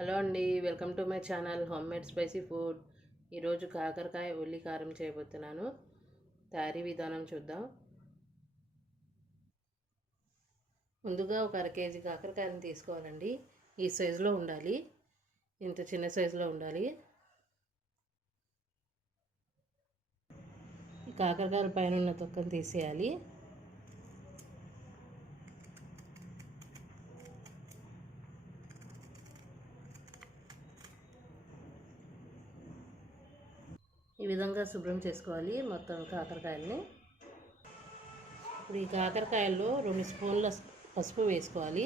Hello అండి, welcome to my channel homemade spicy food. ఈరోజు కాకరకాయ ఉల్లి కారం చేయబోతున్నాను. తయారీ విధానం చూద్దాం. ముందుగా ఒక అర కేజీ కాకరకాయలను తీసుకోవాలండి. ఈ సైజులో ఉండాలి, ఇంత చిన్న సైజులో ఉండాలి. ఈ కాకరకాయల పైన ఉన్న తొక్కను తీసేయాలి. ఈ విధంగా శుభ్రం చేసుకోవాలి మొత్తం కాకరకాయలని. ఇప్పుడు ఈ కాకరకాయల్లో 2 స్పూన్ల పసుపు వేసుకోవాలి.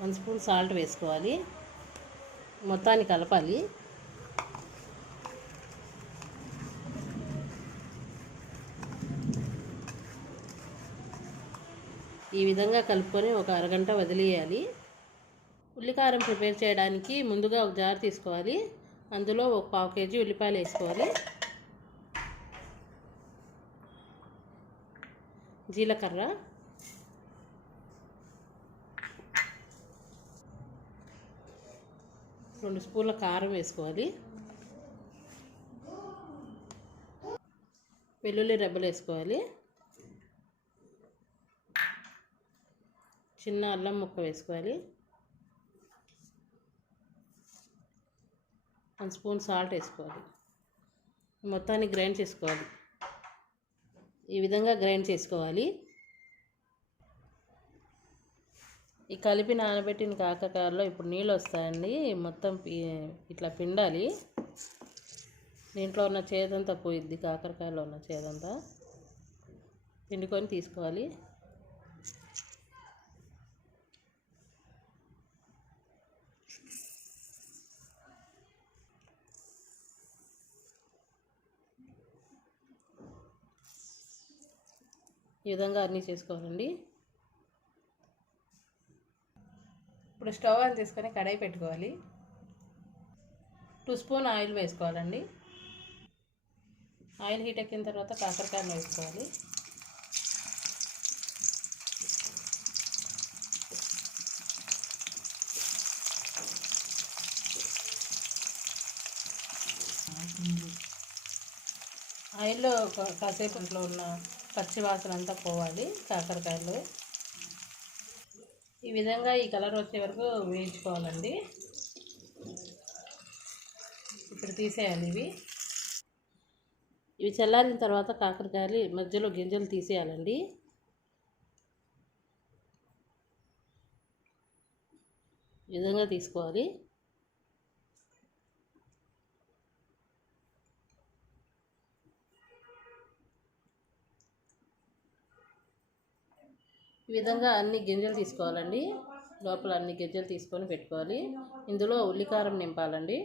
వన్ స్పూన్ సాల్ట్ వేసుకోవాలి. మొత్తాన్ని కలపాలి. ఈ విధంగా కలుపుకొని ఒక అరగంట వదిలేయాలి. ఉల్లికారం ప్రిపేర్ చేయడానికి ముందుగా ఒక జార్ తీసుకోవాలి. అందులో ఒక 1/2 కేజీ ఉల్లిపాయలు వేసుకోవాలి. జీలకర్ర, రెండు స్పూన్ల కారం వేసుకోవాలి. వెల్లుల్లి రెబ్బలు వేసుకోవాలి. చిన్న అల్లం ముక్క వేసుకోవాలి. 1 స్పూన్ సాల్ట్ వేసుకోవాలి. మొత్తాన్ని గ్రైండ్ చేసుకోవాలి. ఈ విధంగా గ్రైండ్ చేసుకోవాలి. ఈ కలిపి నానబెట్టిన కాకరకాయల్లో ఇప్పుడు నీళ్ళు వస్తాయండి. మొత్తం ఇట్లా పిండాలి. దీంట్లో ఉన్న చేదంతా పోయిద్ది, కాకరకాయలో ఉన్న చేదంతా పిండుకొని తీసుకోవాలి. ఈ విధంగా అన్నీ చేసుకోవాలండి. ఇప్పుడు స్టవ్ ఆన్ తీసుకొని కడాయి పెట్టుకోవాలి. 2 స్పూన్ ఆయిల్ వేసుకోవాలండి. ఆయిల్ హీట్ ఎక్కిన తర్వాత కాకరకాయలు వేసుకోవాలి. ఆయిల్లో కాసేపు ఇంట్లో ఉన్న పచ్చి వాసన అంతా పోవాలి కాకరకాయలు. ఈ విధంగా ఈ కలర్ వచ్చే వరకు వేయించుకోవాలండి. ఇప్పుడు తీసేయాలి. ఇవి చల్లారిన తర్వాత కాకరకాయలు మధ్యలో గింజలు తీసేయాలండి. ఈ విధంగా తీసుకోవాలి. ఈ విధంగా అన్ని గింజలు తీసుకోవాలండి. లోపల అన్ని గింజలు తీసుకొని పెట్టుకోవాలి. ఇందులో ఉల్లికారం నింపాలండి.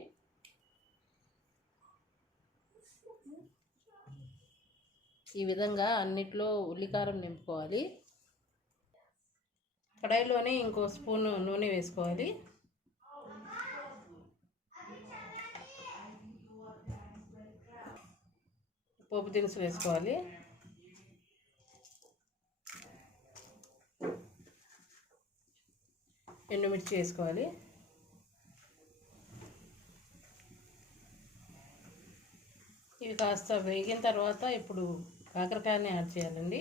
ఈ విధంగా అన్నిట్లో ఉల్లికారం నింపుకోవాలి. కడాయిలోనే ఇంకో స్పూన్ నూనె వేసుకోవాలి. పోపు దినుసులు వేసుకోవాలి. ఎండుమిర్చి వేసుకోవాలి. ఇవి కాస్త వేగిన తర్వాత ఇప్పుడు కాకరకాయని యాడ్ చేయాలండి.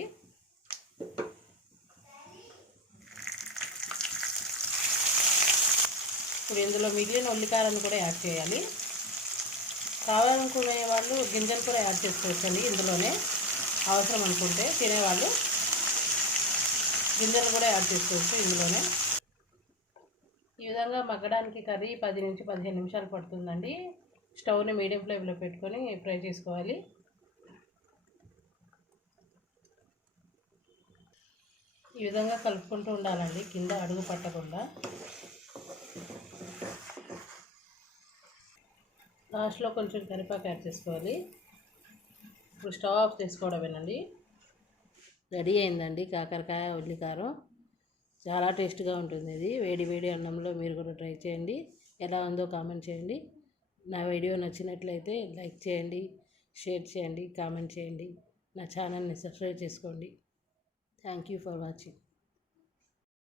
ఇప్పుడు ఇందులో మిగిలిన ఉల్లికారాన్ని కూడా యాడ్ చేయాలి. కావాలనుకునే వాళ్ళు గింజలు కూడా యాడ్ చేసుకోవచ్చండి. ఇందులోనే అవసరం అనుకుంటే తినేవాళ్ళు గింజలు కూడా యాడ్ చేసుకోవచ్చు ఇందులోనే. ఈ విధంగా మగ్గడానికి కర్రీ 10 నుంచి 15 నిమిషాలు పడుతుందండి. స్టవ్ని మీడియం ఫ్లేమ్లో పెట్టుకొని ఫ్రై చేసుకోవాలి. ఈ విధంగా కలుపుకుంటూ ఉండాలండి, కింద అడుగు పట్టకుండా. లాస్ట్లో కొంచెం కరివేపాకు యాడ్ చేసుకోవాలి. ఇప్పుడు స్టవ్ ఆఫ్ చేసుకోవడమేనండి. రెడీ అయిందండి కాకరకాయ ఉల్లికారం. చాలా టేస్ట్గా ఉంటుంది. ఇది వేడి వేడి అన్నంలో మీరు కూడా ట్రై చేయండి. ఎలా ఉందో కామెంట్ చేయండి. నా వీడియో నచ్చినట్లయితే లైక్ చేయండి, షేర్ చేయండి, కామెంట్ చేయండి. నా ఛానల్ని సబ్స్క్రైబ్ చేసుకోండి. Thank you for watching.